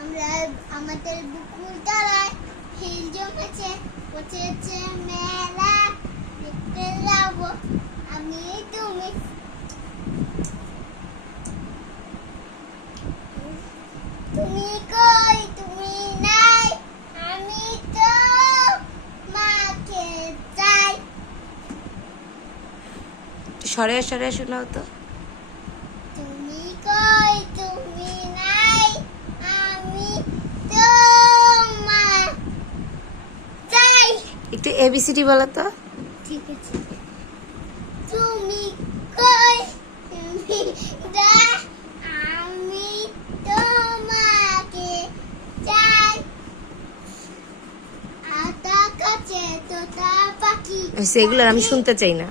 আমরা আমাদের বুকুল তলায় হিল জমেছে, বসেছে মেলা দেখতে যাবো আমি তুমি। তুমি কই তুমি নাই, আমি তো মাকে চাই। সরে সরে শোনাও তো। তুমি কই তুমি নাই, আমি তো মা চাই। একটু এবিসিডি বলো তো। ঠিক আছে। তুমি কই তুমি নাই, আমি তোমাকে চাই। আতা কাছে তোতা পাখি, সেগুলো আমি শুনতে চাই না।